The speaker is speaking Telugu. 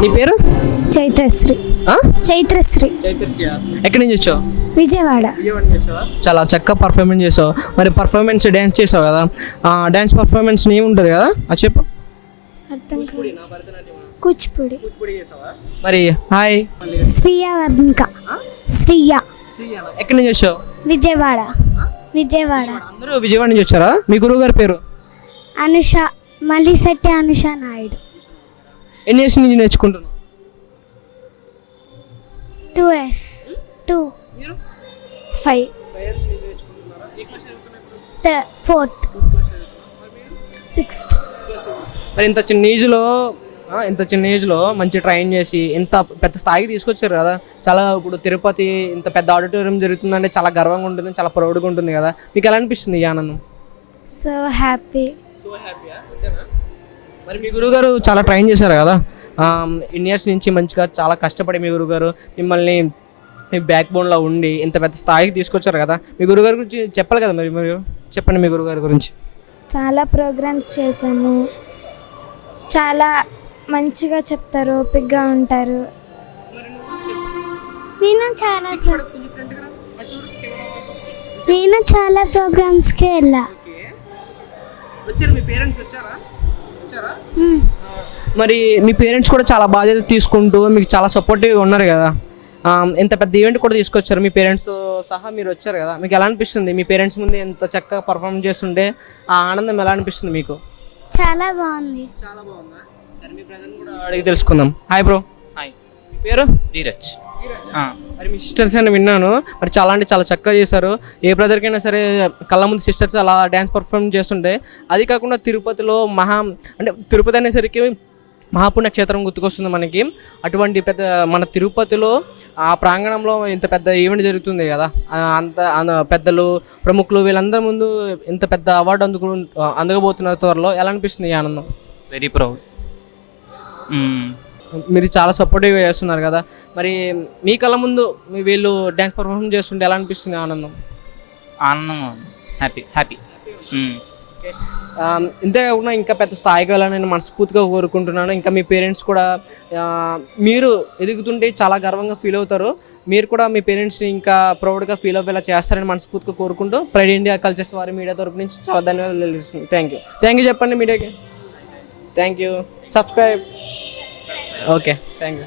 నీ పేరు? చైత్రశ్రీ. చైత్రశ్రీ. ఎక్కడి నుంచి వచ్చావు? విజయవాడ. చాలా చక్కగా పర్ఫార్మెన్స్ చేసావు. మరి పర్ఫార్మెన్స్ డ్యాన్స్ చేసావు కదా, డ్యాన్స్ పర్ఫార్మెన్స్ నేమ్ ఉంటుంది కదా, అది చెప్పు. అర్థం కూచిపూడి. మరి హాయ్. శ్రీయా వర్ణిక. శ్రీయా. ఎక్కడి నుంచి వచ్చావు? విజయవాడ. విజయవాడ. అందరూ విజయవాడ నుంచి వచ్చారా? మీ గురువు గారి పేరు? అనుష. మల్లిశెట్టి అనుష నాయుడు. ఎన్ని ఇయర్స్ నుంచి నేర్చుకుంటున్నావు? 2 years. 2 5 4th 6th. మరి ఇంత చిన్న ఏజ్లో మంచి ట్రైన్ చేసి ఇంత పెద్ద స్థాయికి తీసుకొచ్చారు కదా. చాలా ఇప్పుడు తిరుపతి ఇంత పెద్ద ఆడిటోరియం జరుగుతుందంటే చాలా గర్వంగా ఉంటుంది, చాలా ప్రౌడ్గా ఉంటుంది కదా. మీకు ఎలా అనిపిస్తుంది ఈ ఆనందం? So happy. మరి మీ గురువుగారు చాలా ట్రైన్ చేశారు కదా, ఇన్ని ఇయర్స్ నుంచి మంచిగా చాలా కష్టపడి మీ గురువుగారు మిమ్మల్ని మీ బ్యాక్ బోన్లో ఉండి ఇంత పెద్ద స్థాయికి తీసుకొచ్చారు కదా. మీ గురువుగారి గురించి చెప్పాలి కదా, మరి మీరు చెప్పండి మీ గురువుగారి గురించి. చాలా ప్రోగ్రామ్స్ చేశాను. చాలా మంచిగా చెప్తారు, ఓపికగా ఉంటారు. నేను చాలా ప్రోగ్రామ్స్కి వెళ్ళా. మరి మీ పేరెంట్స్ కూడా చాలా బాధ్యత తీసుకుంటూ మీకు చాలా సపోర్టివ్గా ఉన్నారు కదా. ఇంత పెద్ద ఈవెంట్ కూడా తీసుకొచ్చారు, మీ పేరెంట్స్తో సహా మీరు వచ్చారు కదా. మీకు ఎలా అనిపిస్తుంది మీ పేరెంట్స్ ముందు ఎంత చక్కగా పర్ఫార్మ్ చేస్తుంటే ఆ ఆనందం ఎలా అనిపిస్తుంది మీకు? చాలా బాగుంది. చాలా బాగుందా? సరే మీ బ్రదర్ని కూడా అడిగి తెలుసుకుందాం. Hi bro. హాయ్. మీ పేరు? ధీరజ్. మరి మీ సిస్టర్స్ అని విన్నాను, మరి చాలా అంటే చాలా చక్కగా చేశారు. ఏ బ్రదర్కైనా సరే కళ్ళ ముందు సిస్టర్స్ అలా డ్యాన్స్ పర్ఫార్మ్ చేస్తుంటే, అది కాకుండా తిరుపతిలో అంటే తిరుపతి అనేసరికి మహాపుణ్యక్షేత్రం గుర్తుకొస్తుంది మనకి. అటువంటి పెద్ద మన తిరుపతిలో ఆ ప్రాంగణంలో ఇంత పెద్ద ఈవెంట్ జరుగుతుంది కదా, అంత పెద్దలు ప్రముఖులు వీళ్ళందరి ముందు ఇంత పెద్ద అవార్డు అందుకోబోతున్న త్వరలో ఎలా అనిపిస్తుంది ఈ ఆనందం? Very proud. మీరు చాలా సపోర్టివ్గా చేస్తున్నారు కదా, మరి మీ కళ్ళ ముందు వీళ్ళు డ్యాన్స్ పర్ఫార్మ్ చేస్తుంటే ఎలా అనిపిస్తుంది ఆనందం? ఆనందం. హ్యాపీ. ఇంతే కాకుండా ఇంకా పెద్ద స్థాయికి వెళ్ళాలని నేను మనస్ఫూర్తిగా కోరుకుంటున్నాను. ఇంకా మీ పేరెంట్స్ కూడా మీరు ఎదుగుతుంటే చాలా గర్వంగా ఫీల్ అవుతారు. మీరు కూడా మీ పేరెంట్స్ని ఇంకా ప్రౌడ్గా ఫీల్ అవ్వేలా చేస్తారని మనస్ఫూర్తిగా కోరుకుంటూ ప్రైడ్ ఇండియా కల్చర్స్ వారి మీడియా తరపు నుంచి చాలా ధన్యవాదాలు తెలుస్తుంది. థ్యాంక్ యూ చెప్పండి మీడియాకి. Thank you. Subscribe. Okay, thank you.